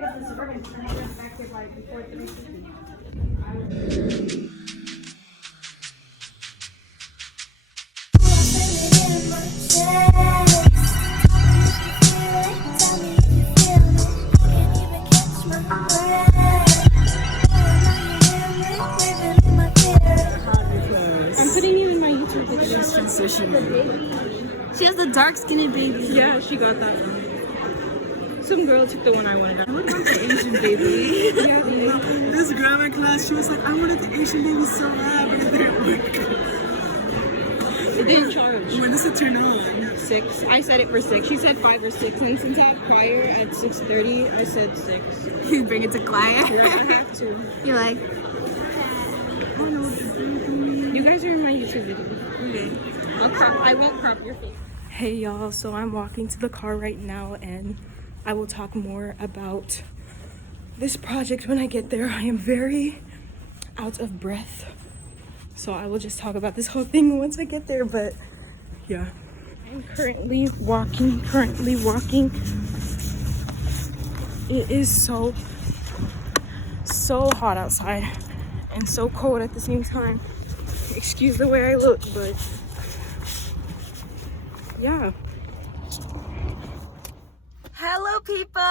pick up the Suburban and I went back here like before 3:50. I'm putting you in my YouTube video. She has the dark skinny baby. Yeah, she got that one. Some girl took the one I wanted. I want the Asian baby. Yeah, This grammar class, she was like, I wanted the Asian baby so bad, but it didn't work. it didn't charge. When does it turn on? 6. I said it for 6. She said 5 or 6. And since I have choir at 6:30, I said 6. You bring it to choir. Yeah, I have to. You're like, You guys are in my YouTube video. okay. I won't crop your face. Hey y'all, so I'm walking to the car right now and I will talk more about this project when I get there. I am very out of breath, so I will just talk about this whole thing once I get there, but yeah. I'm currently walking. It is so hot outside and so cold at the same time. Excuse the way I look, but yeah. Hello, people.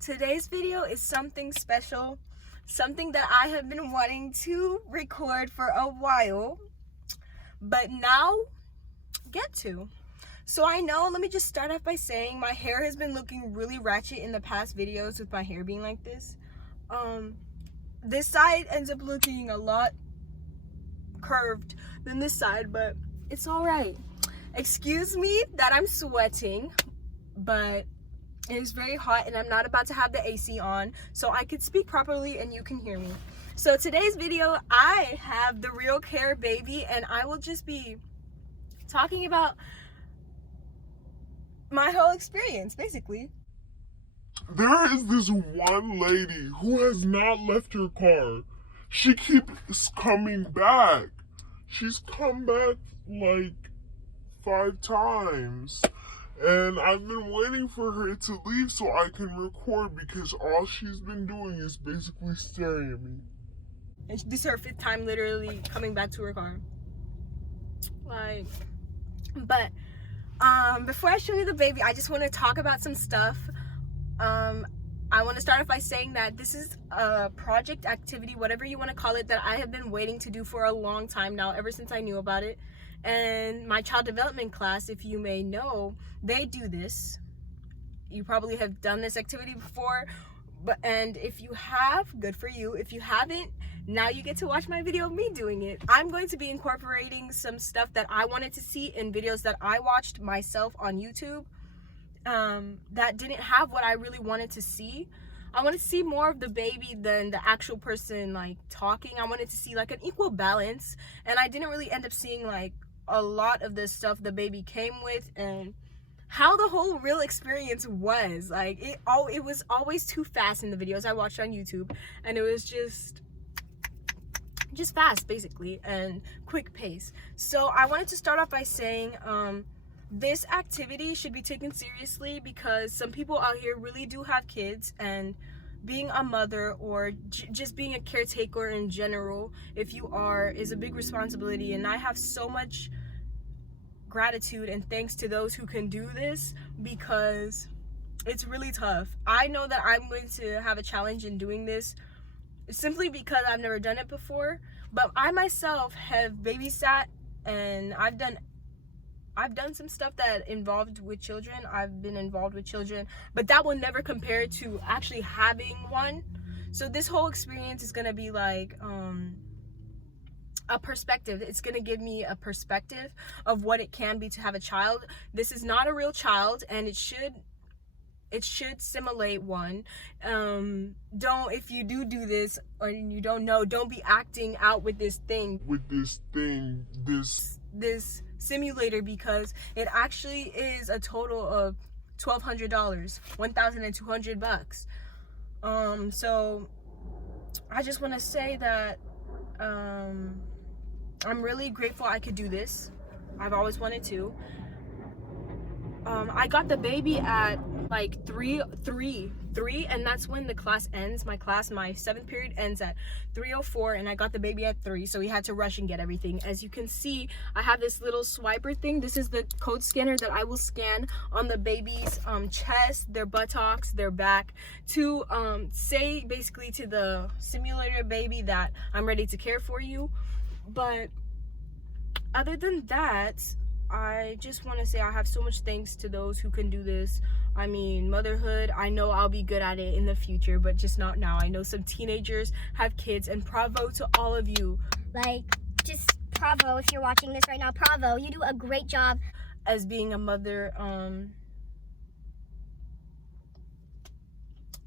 Today's video is something special, something that I have been wanting to record for a while, but now get to. So I know, let me just start off by saying my hair has been looking really ratchet in the past videos with my hair being like this. This side ends up looking a lot curved than this side, but it's all right. Excuse me that I'm sweating, but it is very hot and I'm not about to have the AC on so I could speak properly and you can hear me. So today's video, I have the RealCare Baby and I will just be talking about my whole experience, basically. There is this one lady who has not left her car. She keeps coming back. She's come back like 5 times. And I've been waiting for her to leave so I can record because all she's been doing is basically staring at me. And this is her 5th time literally coming back to her car. Like, but before I show you the baby, I just want to talk about some stuff. I want to start off by saying that this is a project, activity, whatever you want to call it, that I have been waiting to do for a long time now, ever since I knew about it. And my child development class, if you may know, they do this. You probably have done this activity before, and if you have, good for you. If you haven't, now you get to watch my video of me doing it. I'm going to be incorporating some stuff that I wanted to see in videos that I watched myself on YouTube. That didn't have what I really wanted to see. I wanted to see more of the baby than the actual person like talking. I wanted to see like an equal balance, and I didn't really end up seeing like a lot of the stuff the baby came with and how the whole real experience was. Like it was always too fast in the videos I watched on YouTube, and it was just fast basically and quick pace. So I wanted to start off by saying this activity should be taken seriously because some people out here really do have kids, and being a mother or just being a caretaker in general, if you are, is a big responsibility. And I have so much gratitude and thanks to those who can do this because it's really tough. I know that I'm going to have a challenge in doing this simply because I've never done it before, but I myself have babysat and I've done some stuff that involved with children. I've been involved with children, but that will never compare to actually having one. So this whole experience is gonna be like a perspective. It's gonna give me a perspective of what it can be to have a child. This is not a real child, and it should simulate one. If you do this or you don't know, don't be acting out with this simulator, because it actually is a total of $1,200, $1,200. So I just want to say that I'm really grateful I could do this. I've always wanted to. I got the baby at like 3, and that's when the class ends. My 7th period ends at 3:04, and I got the baby at 3, so we had to rush and get everything. As you can see, I have this little swiper thing. This is the code scanner that I will scan on the baby's chest, their buttocks, their back, to say basically to the simulator baby that I'm ready to care for you. But other than that, I just want to say I have so much thanks to those who can do this. I mean, motherhood, I know I'll be good at it in the future, but just not now. I know some teenagers have kids, and bravo to all of you. Like, just bravo if you're watching this right now. Bravo, you do a great job. As being a mother, I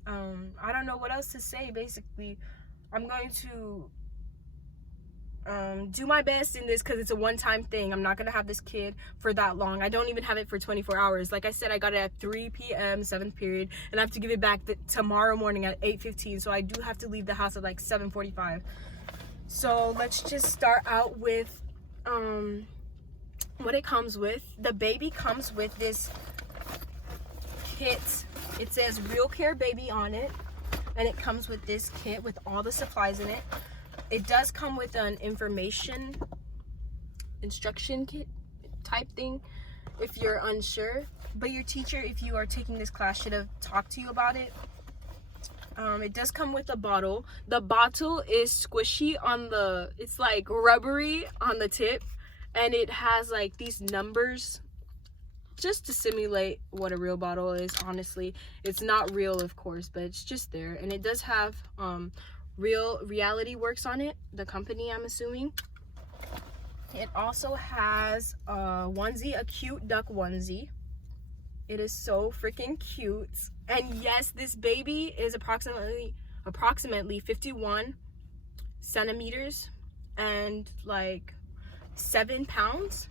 don't know what else to say. Basically, I'm going to do my best in this because it's a one-time thing. I'm not gonna have this kid for that long. I don't even have it for 24 hours. Like I said, I got it at 3 p.m. 7th period, and I have to give it back tomorrow morning at 8:15. So I do have to leave the house at like 7:45. So let's just start out with what it comes with. The baby comes with this kit. It says RealCare Baby on it, and it comes with this kit with all the supplies in it. It does come with an instruction kit type thing if you're unsure, but your teacher, if you are taking this class, should have talked to you about it. It does come with a bottle. The bottle is squishy on the, it's like rubbery on the tip, and it has like these numbers just to simulate what a real bottle is. Honestly, it's not real, of course, but it's just there. And it does have Reality Works on it, the company, I'm assuming. It also has a onesie, a cute duck onesie. It is so freaking cute. And yes, this baby is approximately 51 centimeters and like 7 pounds.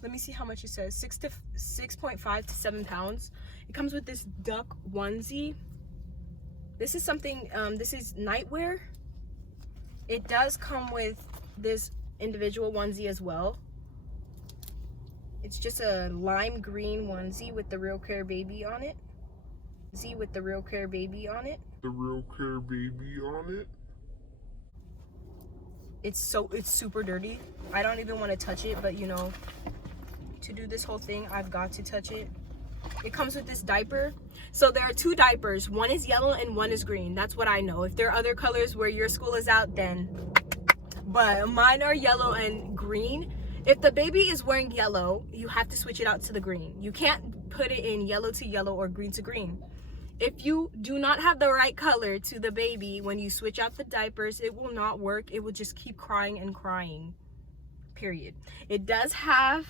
Let me see how much it says. 6.5 to 7 pounds. It comes with this duck onesie. This is something, this is nightwear. It does come with this individual onesie as well. It's just a lime green onesie with the RealCare Baby on it. With the RealCare Baby on it. The RealCare Baby on it. It's super dirty. I don't even want to touch it, but you know, to do this whole thing, I've got to touch it. It comes with this diaper. So there are 2 diapers. One is yellow and one is green. That's what I know. If there are other colors where your school is out, then. But mine are yellow and green. If the baby is wearing yellow, you have to switch it out to the green. You can't put it in yellow to yellow or green to green. If you do not have the right color to the baby when you switch out the diapers, it will not work. It will just keep crying and crying. Period. It does have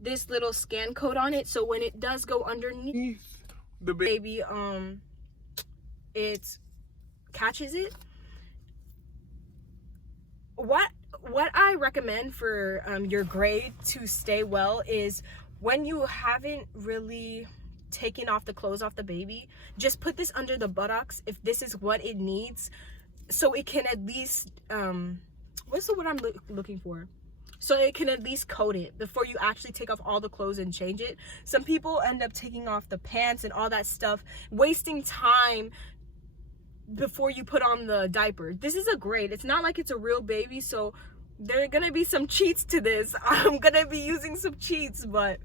this little scan code on it, so when it does go underneath the baby, it catches it. What I recommend for your grade to stay well is when you haven't really taken off the clothes off the baby, just put this under the buttocks if this is what it needs, so it can at least what's the word I'm looking for? So it can at least coat it before you actually take off all the clothes and change it. Some people end up taking off the pants and all that stuff, wasting time before you put on the diaper. This is a grade. It's not like it's a real baby, so there are gonna be some cheats to this. I'm gonna be using some cheats, but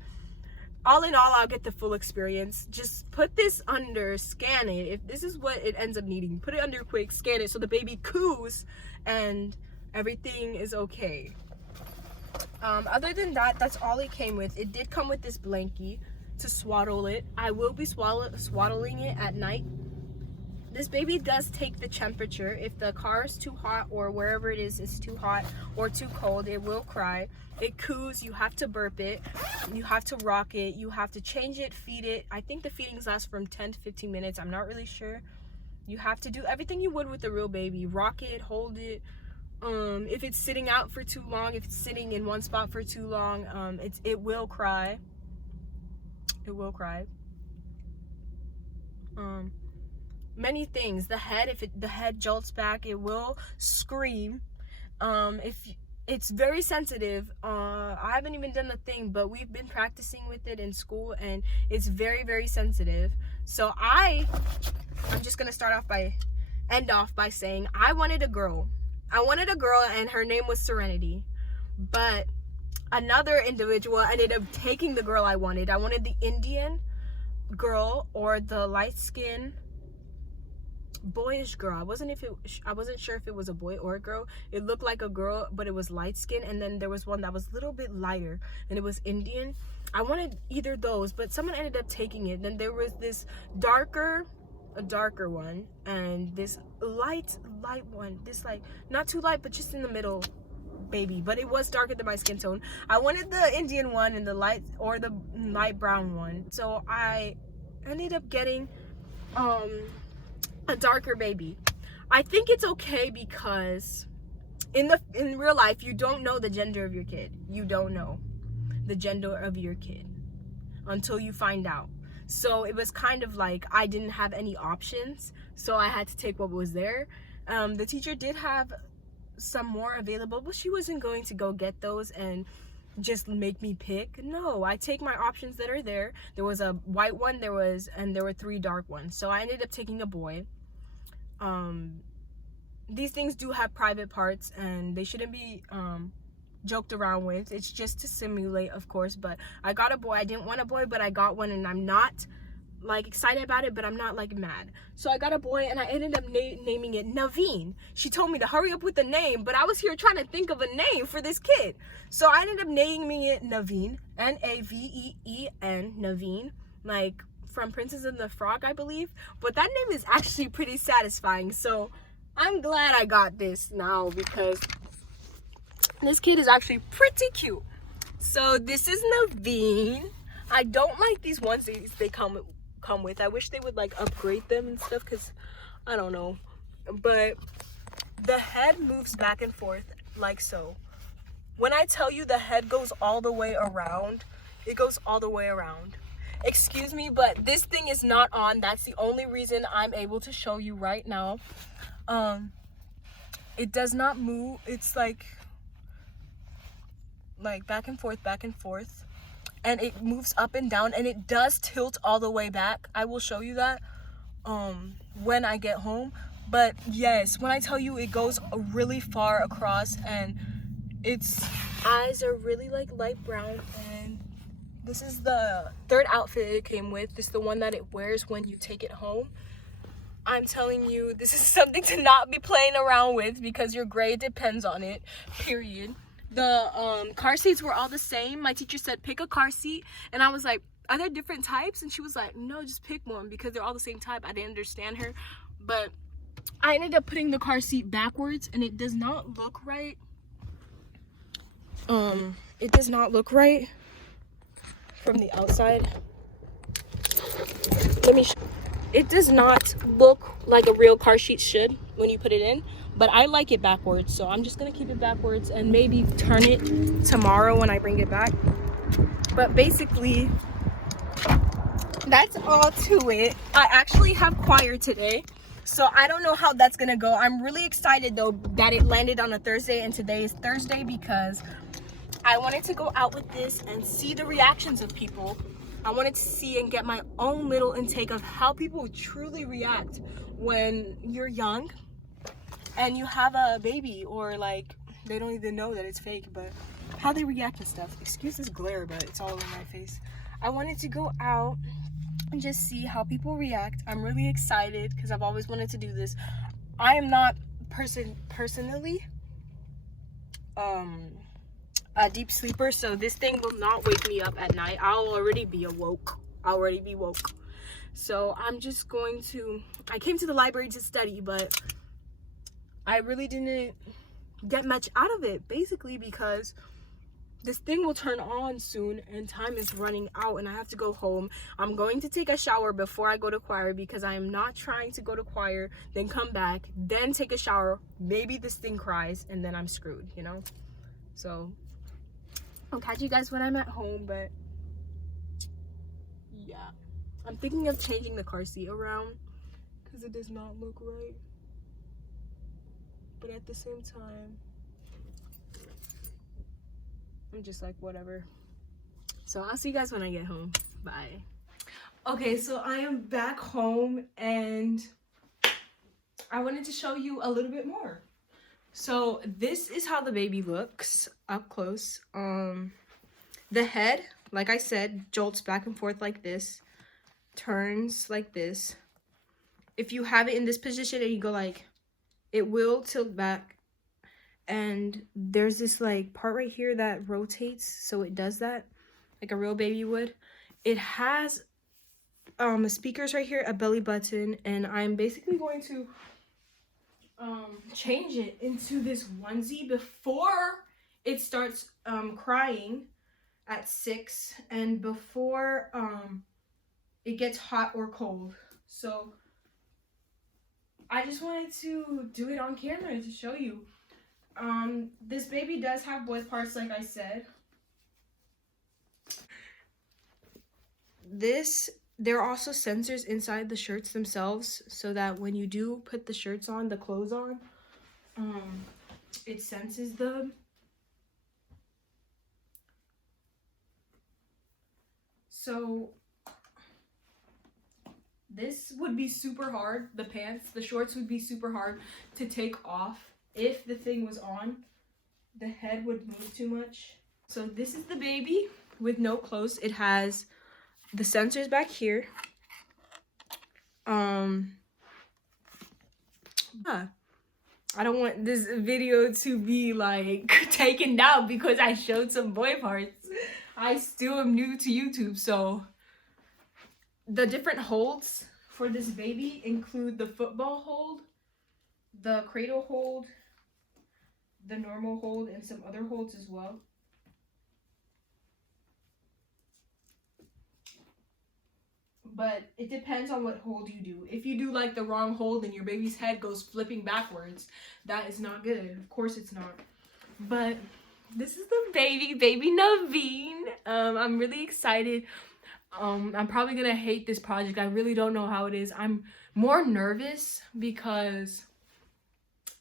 all in all, I'll get the full experience. Just put this under, scan it. If this is what it ends up needing, put it under quick, scan it so the baby coos and everything is okay. Other than that, that's all it came with. It did come with this blankie to swaddle it. I will be swaddling it at night. This baby does take the temperature. If the car is too hot or wherever it is too hot or too cold, it will cry. It coos. You have to burp it. You have to rock it. You have to change it, feed it. I think the feedings last from 10 to 15 minutes. I'm not really sure. You have to do everything you would with a real baby. Rock it, hold it. If it's sitting out for too long, if it's sitting in one spot for too long, it will cry. It will cry. Many things. The head, if the head jolts back, it will scream. it's very sensitive. I haven't even done the thing, but we've been practicing with it in school, and it's very, very sensitive. So I'm just gonna end off by saying I wanted a girl. And her name was Serenity. But another individual ended up taking the girl I wanted. I wanted the Indian girl or the light-skinned boyish girl. I wasn't sure if it was a boy or a girl. It looked like a girl, but it was light skin, and then there was one that was a little bit lighter, and it was Indian. I wanted either of those, but someone ended up taking it. Then there was this a darker one, and this light one, this like not too light but just in the middle baby, but it was darker than my skin tone. I wanted the Indian one and the light brown one, so I ended up getting a darker baby. I think it's okay because in real life you don't know the gender of your kid. You don't know the gender of your kid until you find out. So it was kind of like I didn't have any options, so I had to take what was there. The teacher did have some more available, but she wasn't going to go get those and just make me pick. No, I take my options that are there. There was a white one, there were 3 dark ones, so I ended up taking a boy. These things do have private parts, and they shouldn't be joked around with. It's just to simulate, of course, but I got a boy. I didn't want a boy, but I got one, and I'm not like excited about it, but I'm not like mad. So I got a boy, and I ended up naming it Naveen. She told me to hurry up with the name, but I was here trying to think of a name for this kid. So I ended up naming it Naveen, Naveen, Naveen, like from Princess and the Frog, I believe. But that name is actually pretty satisfying, so I'm glad I got this now because this kid is actually pretty cute. So this is Naveen. I don't like these onesies they come with. I wish they would like upgrade them and stuff, because I don't know. But the head moves back and forth like so. When I tell you the head goes all the way around, it goes all the way around. Excuse me, but this thing is not on. That's the only reason I'm able to show you right now. It does not move. It's like back and forth, and it moves up and down, and it does tilt all the way back. I will show you that when I get home. But yes, when I tell you it goes really far across, and its eyes are really like light brown, and this is the 3rd outfit it came with. This is the one that it wears when you take it home. I'm telling you, this is something to not be playing around with, because your grade depends on it, period. The car seats were all the same. My teacher said pick a car seat, and I was like, are there different types? And she was like, no, just pick one, because they're all the same type. I didn't understand her, but I ended up putting the car seat backwards, and it does not look right. It does not look right from the outside. It does not look like a real car seat should when you put it in, but I like it backwards, so I'm just gonna keep it backwards and maybe turn it tomorrow when I bring it back. But basically, that's all to it. I actually have choir today, so I don't know how that's gonna go. I'm really excited though that it landed on a Thursday, and today is Thursday, because I wanted to go out with this and see the reactions of people. I wanted to see and get my own little intake of how people truly react when you're young and you have a baby, or like they don't even know that it's fake, but how they react to stuff. Excuse this glare, but it's all over my face. I wanted to go out and just see how people react. I'm really excited because I've always wanted to do this. I am not personally a deep sleeper, so this thing will not wake me up at night. I'll already be woke. So I'm just going to, I came to the library to study, but I really didn't get much out of it, basically because this thing will turn on soon and time is running out and I have to go home. I'm going to take a shower before I go to choir, because I am not trying to go to choir, then come back, then take a shower. Maybe this thing cries and then I'm screwed, you know? So I'll catch you guys when I'm at home, but yeah. I'm thinking of changing the car seat around because it does not look right. But at the same time, I'm just like, whatever. So I'll see you guys when I get home. Bye. Okay, so I am back home and I wanted to show you a little bit more. So this is how the baby looks up close. The head, like I said, jolts back and forth like this, turns like this. If you have it in this position and you go like, it will tilt back. And there's this like part right here that rotates, so it does that like a real baby would. It has speakers right here, a belly button, and I'm basically going to change it into this onesie before it starts crying at 6 and before it gets hot or cold. So I just wanted to do it on camera to show you. This baby does have boy parts, like I said. There are also sensors inside the shirts themselves, so that when you do put the shirts on, the clothes on, it senses them. So this would be super hard. The pants, the shorts would be super hard to take off. If the thing was on, the head would move too much. So this is the baby with no clothes. It has the sensors back here. I don't want this video to be like taken down because I showed some boy parts. I still am new to YouTube, so the different holds for this baby include the football hold, the cradle hold, the normal hold, and some other holds as well. But it depends on what hold you do. If you do like the wrong hold and your baby's head goes flipping backwards, that is not good. Of course it's not. But this is the baby Naveen. I'm really excited. I'm probably gonna hate this project. I really don't know how it is. I'm more nervous because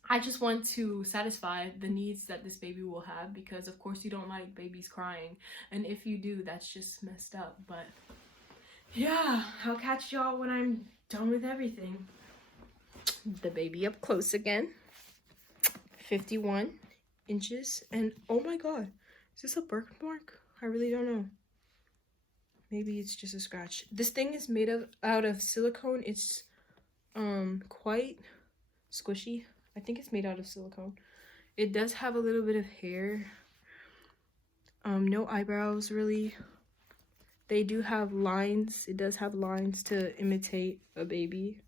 I just want to satisfy the needs that this baby will have, because of course you don't like babies crying, and if you do, that's just messed up. But yeah, I'll catch y'all when I'm done with everything. The baby up close again. 51 inches, and oh my god, is this a birthmark? I really don't know. Maybe it's just a scratch. This thing is made out of silicone. It's quite squishy. I think it's made out of silicone. It does have a little bit of hair. No eyebrows really. They do have lines. It does have lines to imitate a baby.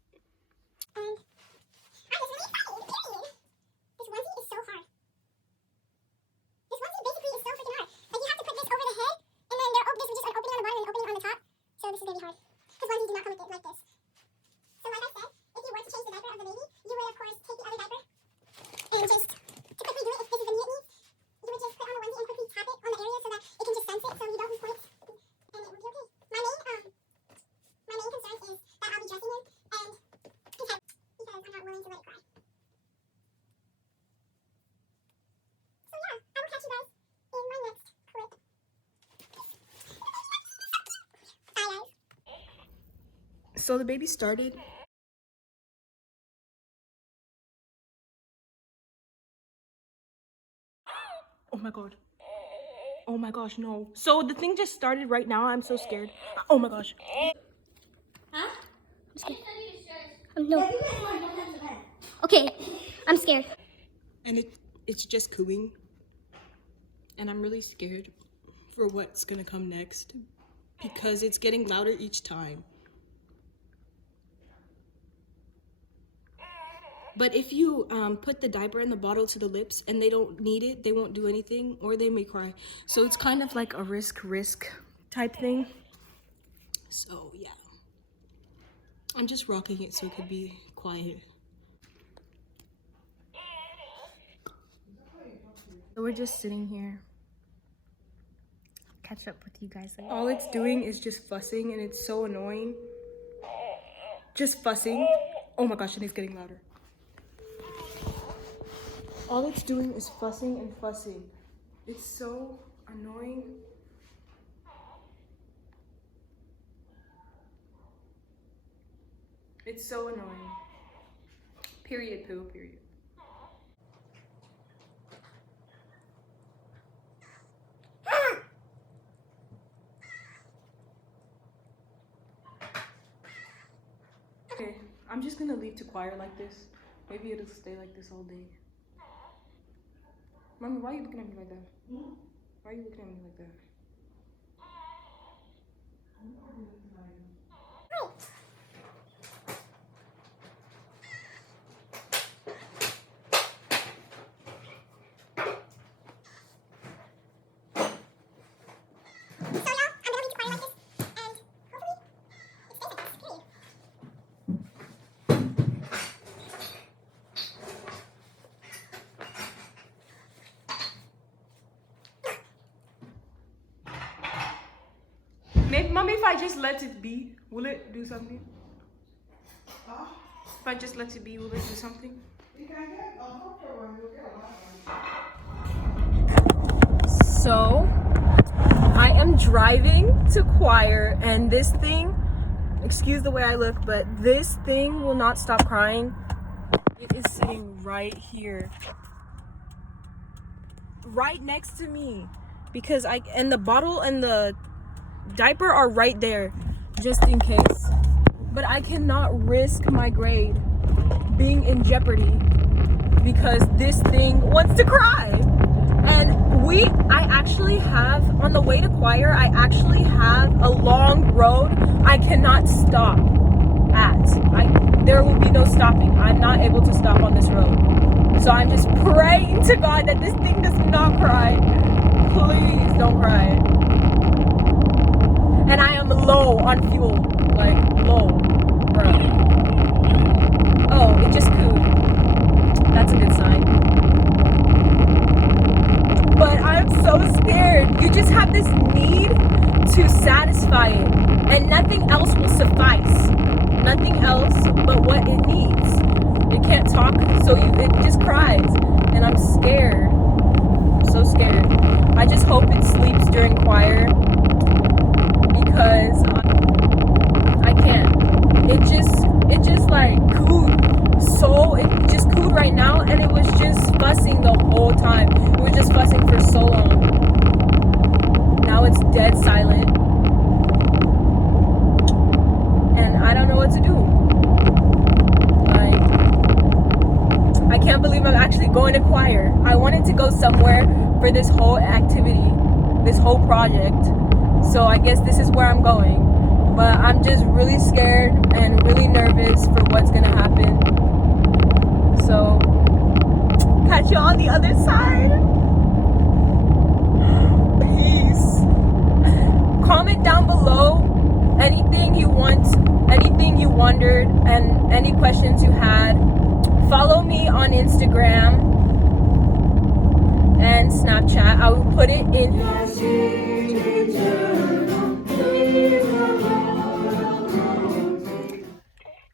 So the baby started. Oh my god. Oh my gosh, no. So the thing just started right now. I'm so scared. Oh my gosh. Huh? No. Okay, I'm scared. And it's just cooing. And I'm really scared for what's gonna come next, because it's getting louder each time. But if you put the diaper and the bottle to the lips and they don't need it, they won't do anything, or they may cry. So it's kind of like a risk type thing. So yeah, I'm just rocking it so it could be quiet. So we're just sitting here. Catch up with you guys later. All it's doing is just fussing, and it's so annoying. Just fussing. Oh my gosh, and it's getting louder. All it's doing is fussing and fussing. It's so Annoying. It's so annoying. Period, poo, period. Okay, I'm just gonna leave to choir like this. Maybe it'll stay like this all day. Mommy, why are you looking at me like that? Why are you looking at me like that? Mommy, if I just let it be, will it do something? If I just let it be, will it do something? So, I am driving to choir, and this thing, excuse the way I look, but this thing will not stop crying. It is sitting right here, right next to me, because and the bottle and the diaper are right there, just in case. But I cannot risk my grade being in jeopardy because this thing wants to cry. And I actually have, on the way to choir, I actually have a long road I cannot stop at. There will be no stopping. I'm not able to stop on this road. So I'm just praying to God that this thing does not cry. Please don't cry. And I am low on fuel. Like, low. Bruh. Oh, it just cooed. That's a good sign. But I'm so scared. You just have this need to satisfy it. And nothing else will suffice. Nothing else but what it needs. It can't talk, so it just cries. And I'm scared. I'm so scared. I just hope it sleeps during choir. Because I can't. It just like cooed. So it just cooed right now, and it was just fussing the whole time. It was just fussing for so long. Now it's dead silent, and I don't know what to do. Like, I can't believe I'm actually going to choir. I wanted to go somewhere for this whole activity, this whole project. So I guess this is where I'm going. But I'm just really scared and really nervous for what's gonna happen. So, catch you on the other side. Peace. Comment down below anything you want, anything you wondered, and any questions you had. Follow me on Instagram and Snapchat. I will put it in.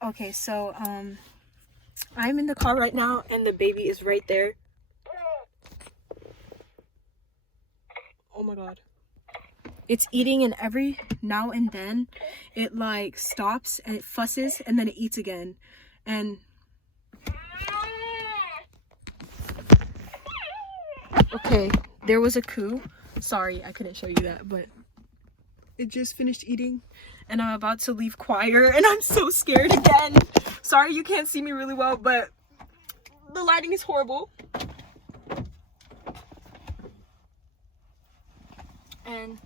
Okay, so I'm in the car right now, and the baby is right there. Oh my god. It's eating, and every now and then it like stops and it fusses and then it eats again. And okay, there was a coup. Sorry, I couldn't show you that, but it just finished eating, and I'm about to leave choir, and I'm so scared again. Sorry you can't see me really well, but the lighting is horrible. And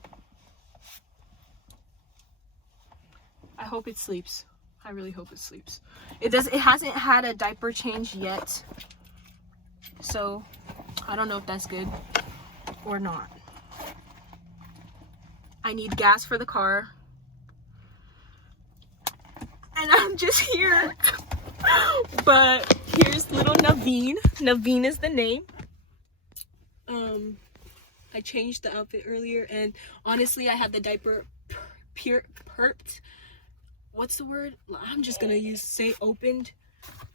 I hope it sleeps. I really hope it sleeps. It hasn't had a diaper change yet, so I don't know if that's good or not. I need gas for the car. And I'm just here. But here's little Naveen. Naveen is the name. I changed the outfit earlier, and honestly I had the diaper perped. What's the word? I'm just gonna say opened.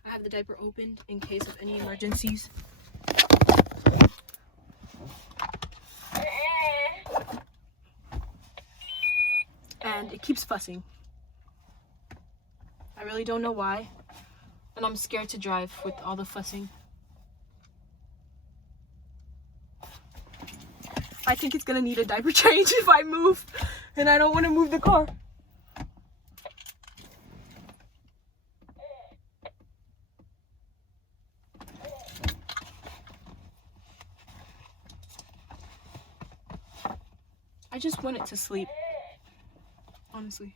I have the diaper opened in case of any emergencies. and it keeps fussing. I really don't know why, and I'm scared to drive with all the fussing. I think it's gonna need a diaper change if I move, and I don't want to move the car. I just want it to sleep, honestly.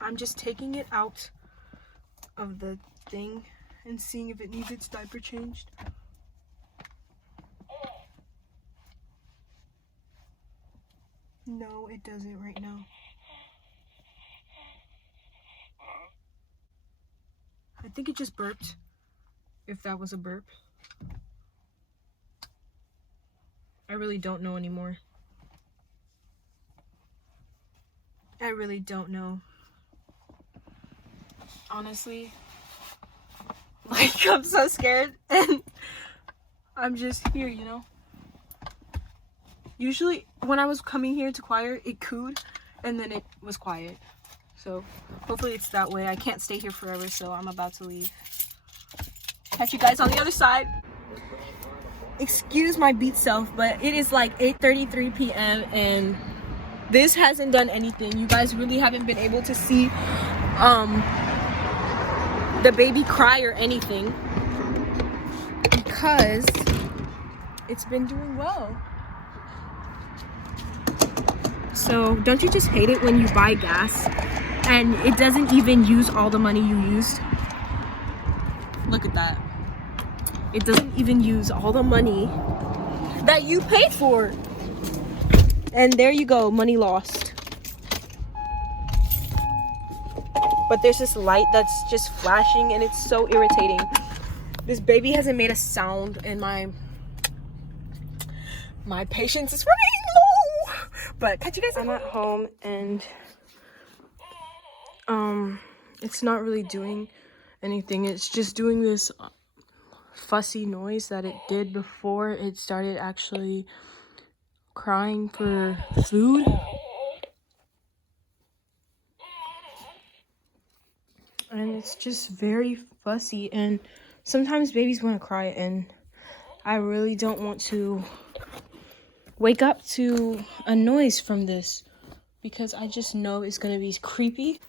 I'm just taking it out of the thing and seeing if it needs its diaper changed. No, it doesn't right now. I think it just burped, if that was a burp. I really don't know anymore. I really don't know. Honestly, like, I'm so scared, and I'm just here, you know? Usually, when I was coming here to choir, it cooed, and then it was quiet. So, hopefully it's that way. I can't stay here forever, so I'm about to leave. Catch you guys on the other side. Excuse my beat self, but it is like 8:33 p.m. and this hasn't done anything. You guys really haven't been able to see the baby cry or anything because it's been doing well. So don't you just hate it when you buy gas and it doesn't even use all the money you used? Look at that. It doesn't even use all the money that you paid for. And there you go, money lost. But there's this light that's just flashing and it's so irritating. This baby hasn't made a sound and my patience is running low. But catch you guys. I'm at home and it's not really doing anything. It's just doing this fussy noise that it did before it started actually crying for food. And it's just very fussy, and sometimes babies want to cry, and I really don't want to wake up to a noise from this because I just know it's gonna be creepy.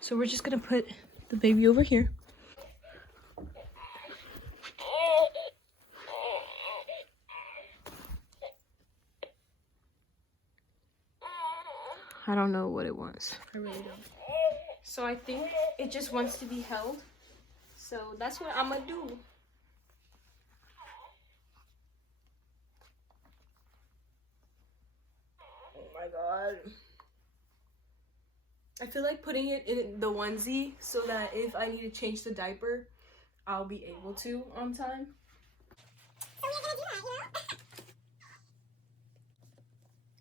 So we're just gonna put the baby over here. I don't know what it wants. I really don't. So I think it just wants to be held. So that's what I'm gonna do. Oh my god. I feel like putting it in the onesie so that if I need to change the diaper, I'll be able to on time. So we're gonna do that, you know?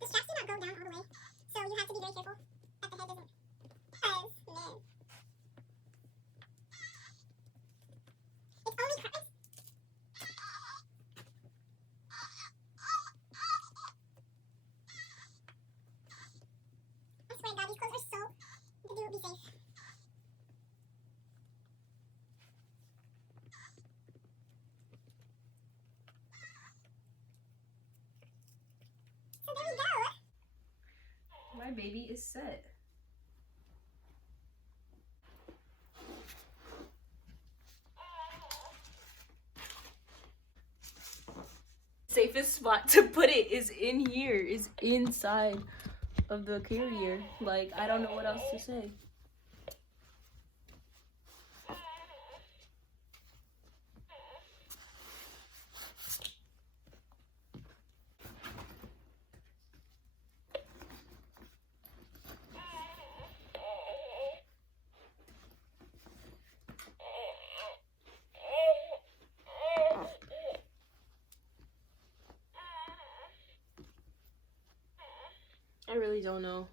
The straps do not go down all the way, so you have to be very careful that the head doesn't. Because, man. It's only cries. I swear to God, these clothes are so. The dude will be safe. So there we go. My baby is set. Safest spot to put it is in here, is inside of the carrier. Like, I don't know what else to say. I really don't know,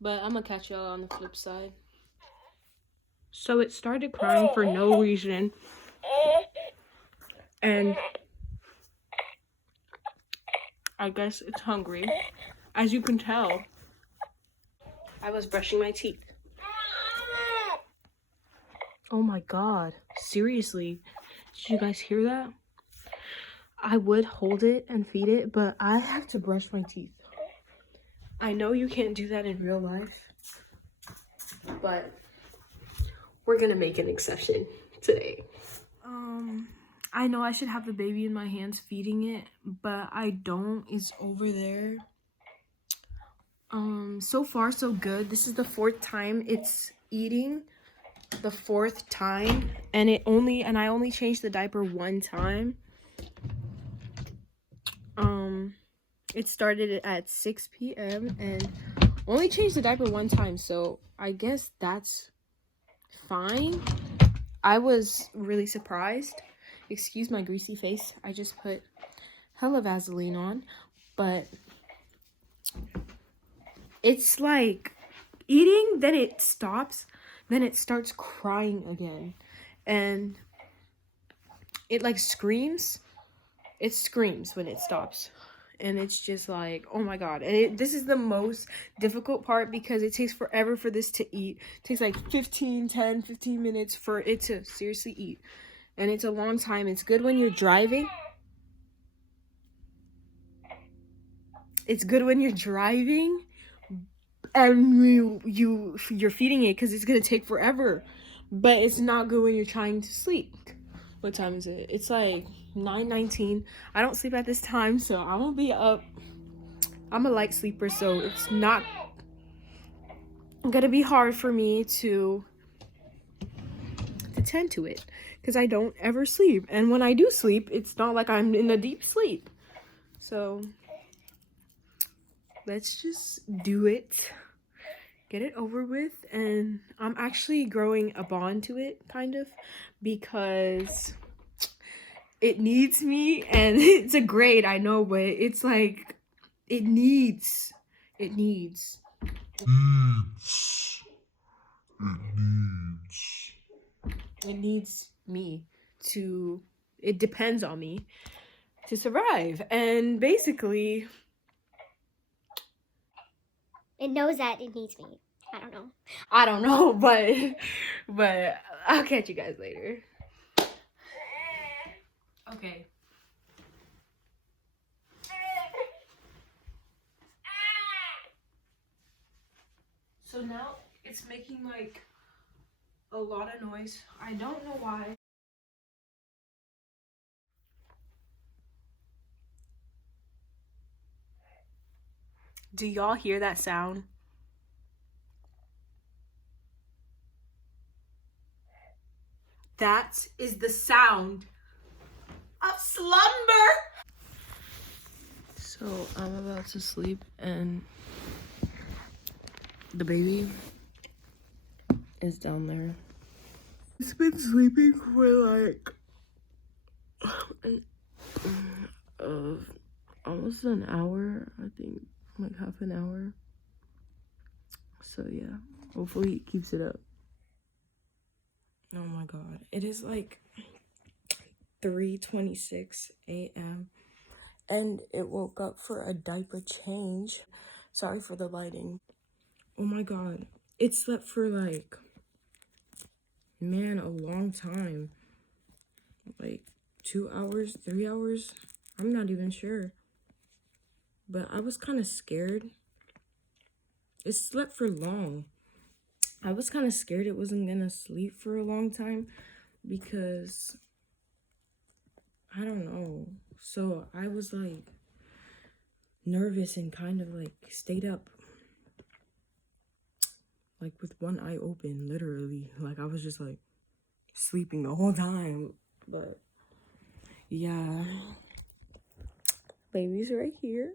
but I'm gonna catch y'all on the flip side. So it started crying for no reason, and I guess it's hungry. As you can tell, I was brushing my teeth. Oh my god. Seriously. Did you guys hear that? I would hold it and feed it, but I have to brush my teeth. I know you can't do that in real life, but we're gonna make an exception today. I know I should have the baby in my hands feeding it, but I don't. It's over there. So far so good. This is the 4th time it's eating. The 4th time, and I only changed the diaper 1 time. It started at 6 p.m. and only changed the diaper 1 time, so I guess that's fine. I was really surprised. Excuse my greasy face. I just put hella Vaseline on, but it's like eating, then it stops, then it starts crying again, and it like screams. It screams when it stops, and it's just like, oh my god. And this is the most difficult part because it takes forever for this to eat. It takes like 15 minutes for it to seriously eat, and it's a long time. It's good when you're driving. It's good when you're driving and you're feeding it, because it's gonna take forever. But it's not good when you're trying to sleep. What time is it? It's like 9:19. I don't sleep at this time, so I won't be up. I'm a light sleeper, so it's not gonna be hard for me to tend to it, because I don't ever sleep. And when I do sleep, it's not like I'm in a deep sleep. So let's just do it, get it over with. And I'm actually growing a bond to it, kind of, because it needs me. And it's a grade, I know, but it's like it needs me to, it depends on me to survive. And basically It knows that it needs me. I don't know, but I'll catch you guys later. Okay. So now it's making like a lot of noise. I don't know why. Do y'all hear that sound? That is the sound of slumber. So I'm about to sleep, and the baby is down there. It's been sleeping for like almost an hour, I think, like half an hour. So yeah, hopefully it keeps it up. Oh my god, it is like 3:26 a.m. and it woke up for a diaper change. Sorry for the lighting. Oh my god, it slept for like, man, a long time. Like 2 hours, 3 hours. I'm not even sure. But I was kind of scared. It slept for long. I was kind of scared it wasn't gonna sleep for a long time because I don't know. So I was like nervous and kind of like stayed up like with one eye open, literally. Like I was just like sleeping the whole time. But yeah, baby's right here.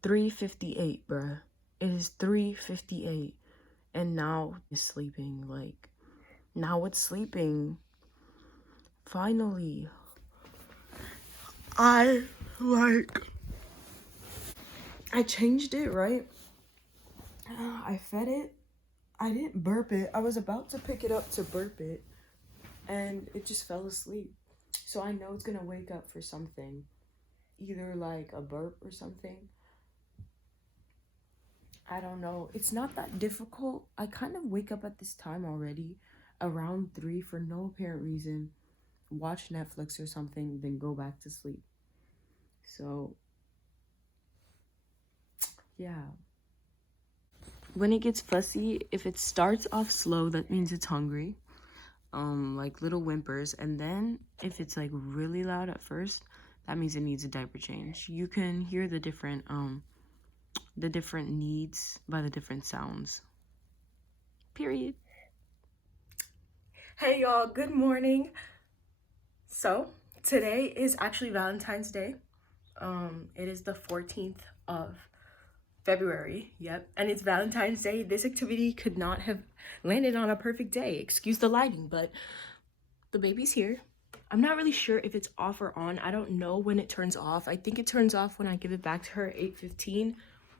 $3:58, bruh. It is 3:58, and now it's sleeping. Like, now it's sleeping. Finally. I changed it, right? I fed it. I didn't burp it. I was about to pick it up to burp it, and it just fell asleep. So I know it's gonna wake up for something, either like a burp or something. I don't know. It's not that difficult. I kind of wake up at this time already, around 3 for no apparent reason, watch Netflix or something, then go back to sleep. So yeah. When it gets fussy, if it starts off slow, that means it's hungry. Like little whimpers, and then if it's like really loud at first, that means it needs a diaper change. You can hear the different needs by the different sounds. Period. Hey y'all, good morning. So today is actually Valentine's Day. It is the 14th of February, yep, and it's Valentine's Day. This activity could not have landed on a perfect day. Excuse the lighting, but the baby's here. I'm not really sure if it's off or on. I don't know when it turns off. I think it turns off when I give it back to her at 8:15.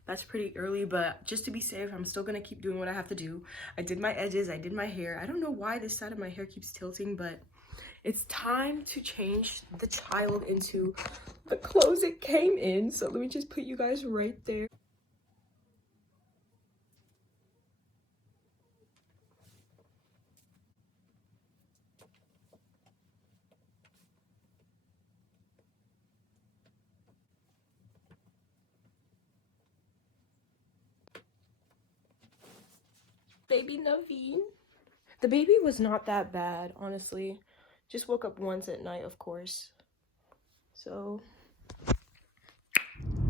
That's pretty early, but just to be safe, I'm still gonna keep doing what I have to do. I did my edges, I did my hair. I don't know why this side of my hair keeps tilting, but it's time to change the child into the clothes it came in. So let me just put you guys right there. Baby Naveen. The baby was not that bad, honestly. Just woke up once at night, of course. So,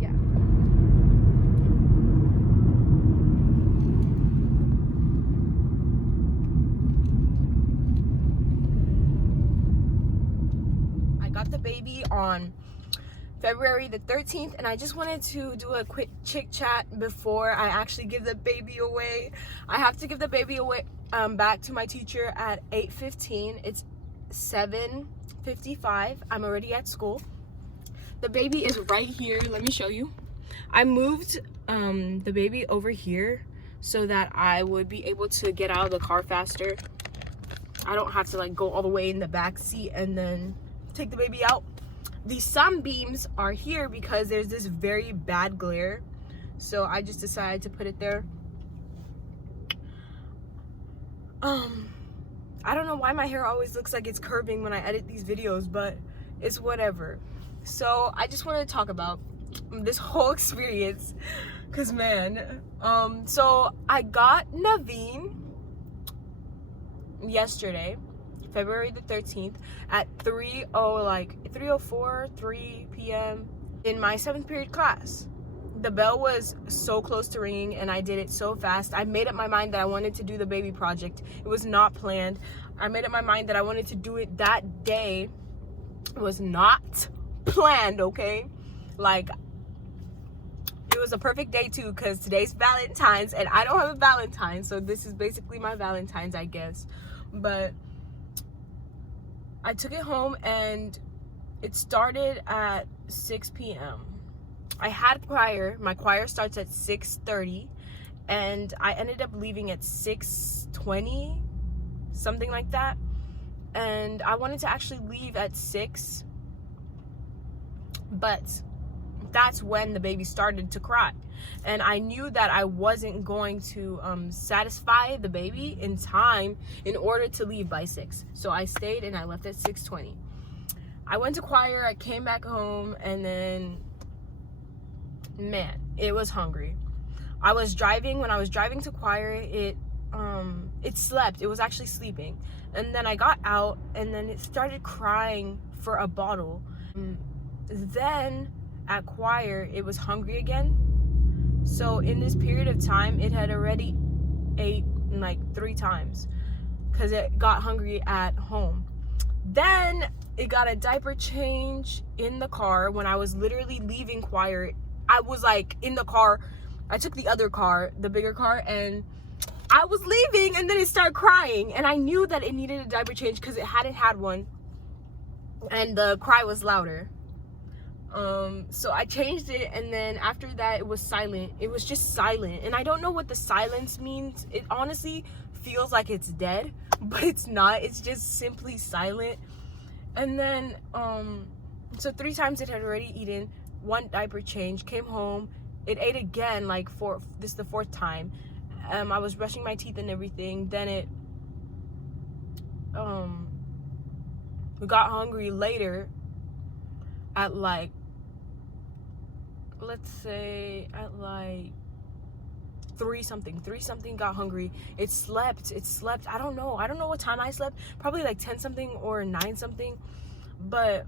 yeah. I got the baby on February the 13th, and I just wanted to do a quick chit chat before I actually give the baby away. I have to give the baby away back to my teacher at 8:15. It's 7:55. I'm already at school. The baby is right here. Let me show you. I moved the baby over here so that I would be able to get out of the car faster. I don't have to like go all the way in the back seat and then take the baby out. The sunbeams are here because there's this very bad glare, so I just decided to put it there. I don't know why my hair always looks like it's curving when I edit these videos, but it's whatever. So I just want to talk about this whole experience, because man, so I got Naveen yesterday, February the 13th at 3:04, 3 p.m. in my 7th period class. The bell was so close to ringing and I did it so fast. I made up my mind that I wanted to do the baby project. It was not planned. I made up my mind that I wanted to do it that day. It was not planned, okay? Like, it was a perfect day too, because today's Valentine's and I don't have a Valentine, so this is basically my Valentine's, I guess. But I took it home and it started at 6 p.m. I had choir. My choir starts at 6:30 and I ended up leaving at 6:20, something like that. And I wanted to actually leave at 6, but that's when the baby started to cry. And I knew that I wasn't going to satisfy the baby in time in order to leave by 6. So I stayed and I left at 6:20. I went to choir, I came back home, and then, man, it was hungry. When I was driving to choir, it slept. It was actually sleeping. And then I got out and then it started crying for a bottle. Then at choir, it was hungry again. So in this period of time, it had already ate like 3 times because it got hungry at home. Then it got a diaper change in the car when I was literally leaving choir. I was like in the car. I took the other car, the bigger car, and I was leaving and then it started crying. And I knew that it needed a diaper change because it hadn't had one. And the cry was louder. So I changed it, and then after that it was silent. It was just silent, and I don't know what the silence means. It honestly feels like it's dead, but it's not. It's just simply silent. And then so 3 times it had already eaten, 1 diaper change, came home, it ate again, like this is the 4th time. I was brushing my teeth and everything. Then it got hungry later at like, let's say at like 3 something got hungry. It slept. I don't know what time I slept, probably like 10 something or 9 something. But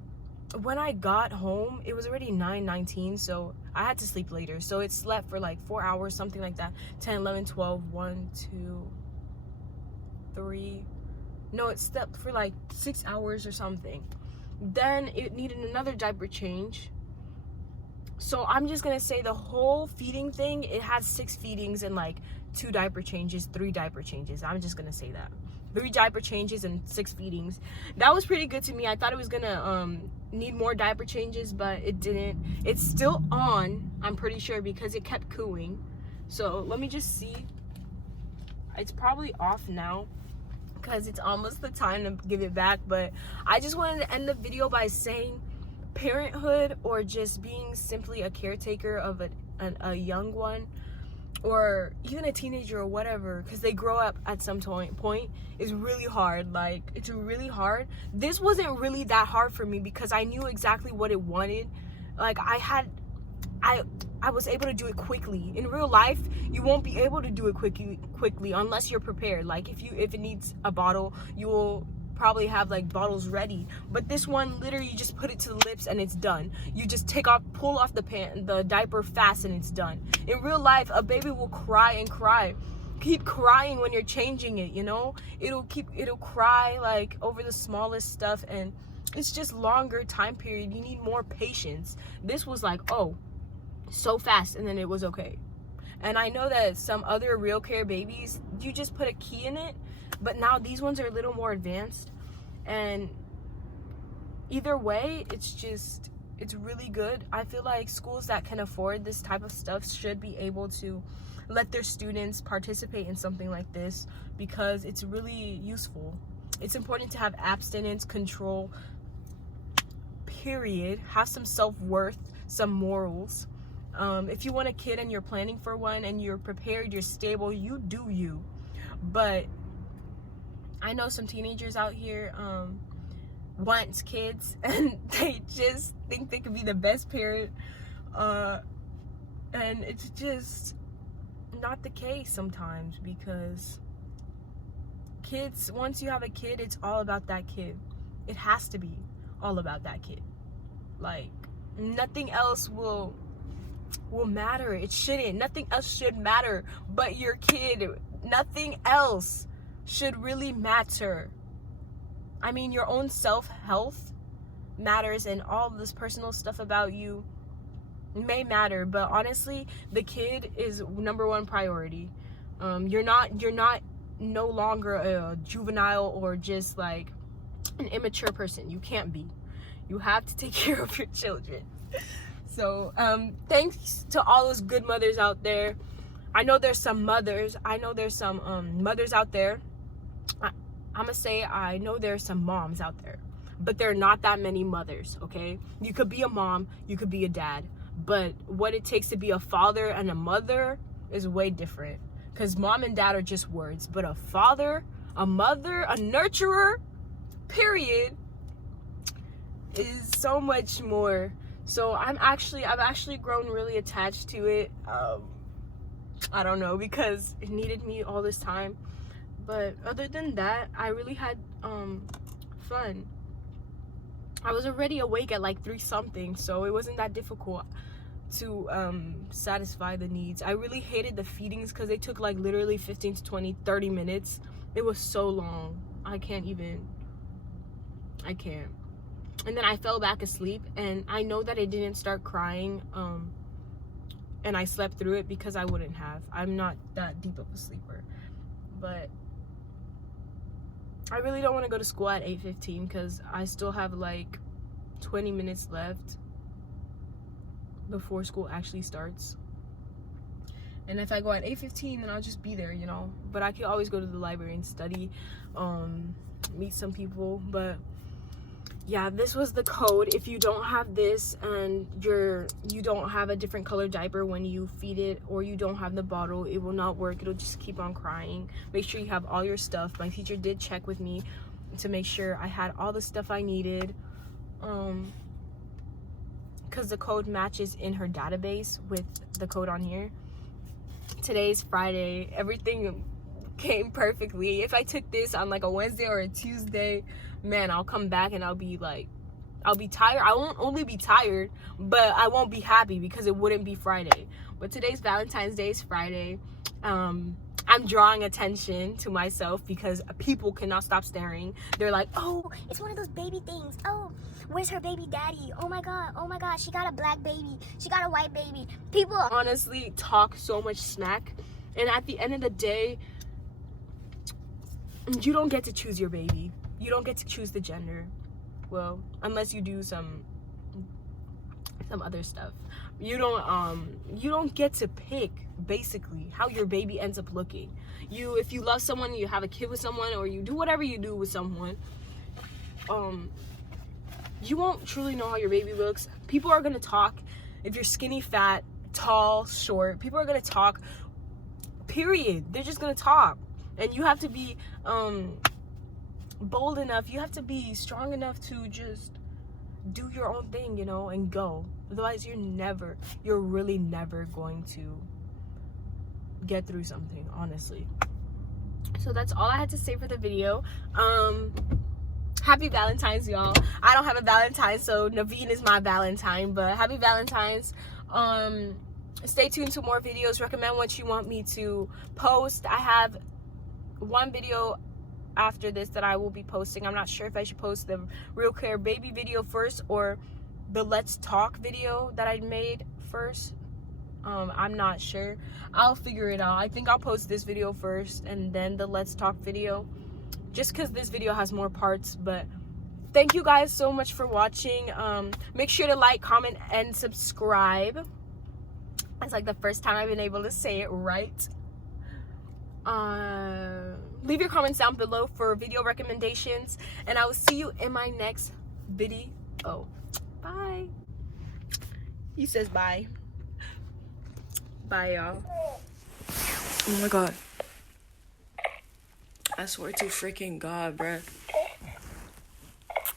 when I got home, it was already 9:19, so I had to sleep later. So it slept for like 4 hours, something like that. 10, 11, 12, 1, 2, 3. No, it slept for like 6 hours or something. Then it needed another diaper change. So I'm just gonna say the whole feeding thing, it had 6 feedings and like 2 diaper changes, 3 diaper changes. I'm just gonna say that. 3 diaper changes and 6 feedings. That was pretty good to me. I thought it was gonna need more diaper changes, but it didn't. It's still on, I'm pretty sure, because it kept cooing. So let me just see. It's probably off now because it's almost the time to give it back. But I just wanted to end the video by saying parenthood, or just being simply a caretaker of a young one, or even a teenager or whatever, because they grow up at some point, is really hard. Like, it's really hard. This wasn't really that hard for me because I knew exactly what it wanted. Like, I was able to do it quickly. In real life, you won't be able to do it quickly unless you're prepared. Like, if it needs a bottle, you will probably have like bottles ready. But this one, literally, you just put it to the lips and it's done. You just pull off the diaper fast and it's done. In real life, a baby will cry and cry. Keep crying when you're changing it, you know? It'll cry like over the smallest stuff, and it's just longer time period. You need more patience. This was like, oh, so fast, and then it was okay. And I know that some other RealCare babies, you just put a key in it, but now these ones are a little more advanced. And either way, it's really good. I feel like schools that can afford this type of stuff should be able to let their students participate in something like this, because it's really useful. It's important to have abstinence control, period. Have some self-worth, some morals. If you want a kid and you're planning for one and you're prepared, you're stable, you do you. But I know some teenagers out here want kids and they just think they could be the best parent, and it's just not the case sometimes, because kids, once you have a kid, it's all about that kid. It has to be all about that kid. Like, nothing else will matter. It shouldn't. Nothing else should matter but your kid. Nothing else should really matter. I mean, your own self-health matters, and all of this personal stuff about you may matter, but honestly, the kid is #1 priority. You're no longer a juvenile or just like an immature person. You can't be. You have to take care of your children. So thanks to all those good mothers out there. I know there's some mothers. I know there's some mothers out there. I'm gonna say I know there's some moms out there, but there are not that many mothers, okay? You could be a mom, you could be a dad, but what it takes to be a father and a mother is way different. Because mom and dad are just words, but a father, a mother, a nurturer, period, is so much more. So I've actually grown really attached to it. I don't know, because it needed me all this time. But other than that, I really had fun. I was already awake at like 3 something, so it wasn't that difficult to satisfy the needs. I really hated the feedings because they took like literally 15 to 20, 30 minutes. It was so long. I can't. And then I fell back asleep, and I know that it didn't start crying and I slept through it, because I wouldn't have. I'm not that deep of a sleeper. But I really don't want to go to school at 8:15 because I still have like 20 minutes left before school actually starts. And if I go at 8:15, then I'll just be there, you know. But I can always go to the library and study, meet some people. But yeah, this was the code. If you don't have this and you don't have a different color diaper when you feed it, or you don't have the bottle, it will not work. It'll just keep on crying. Make sure you have all your stuff. My teacher did check with me to make sure I had all the stuff I needed, because the code matches in her database with the code on here. Today's Friday. Everything came perfectly. If I took this on like a Wednesday or a Tuesday, man, I'll come back and I'll be tired. I won't only be tired, but I won't be happy because it wouldn't be Friday. But today's Valentine's Day is Friday. I'm drawing attention to myself because people cannot stop staring. They're like, oh, It's one of those baby things. Oh, where's her baby daddy? Oh my god, she got a black baby. She got a white baby. People honestly talk so much smack, and at the end of the day, you don't get to choose your baby. You don't get to choose the gender. Well, unless you do some other stuff. You don't get to pick basically how your baby ends up looking. If you love someone, you have a kid with someone, or you do whatever you do with someone, you won't truly know how your baby looks. People are gonna talk. If you're skinny, fat, tall, short, people are gonna talk, period. They're just gonna talk. And you have to be bold enough, you have to be strong enough to just do your own thing, you know, and go. Otherwise you're really never going to get through something, honestly. So that's all I had to say for the video. Happy Valentine's, y'all. I don't have a Valentine, so Naveen is my Valentine, but happy Valentine's. Stay tuned to more videos. Recommend what you want me to post. I have one video after this that I will be posting. I'm not sure if I should post the RealCare Baby video first or the Let's Talk video that I made first. I'm not sure. I'll figure it out. I think I'll post this video first and then the Let's Talk video, just because this video has more parts. But thank you guys so much for watching. Make sure to like, comment, and subscribe. It's like the first time I've been able to say it right. Leave your comments down below for video recommendations, and I will see you in my next video. Bye. He says bye. Bye, y'all. Oh my god. I swear to freaking God, bruh.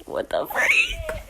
What the freak?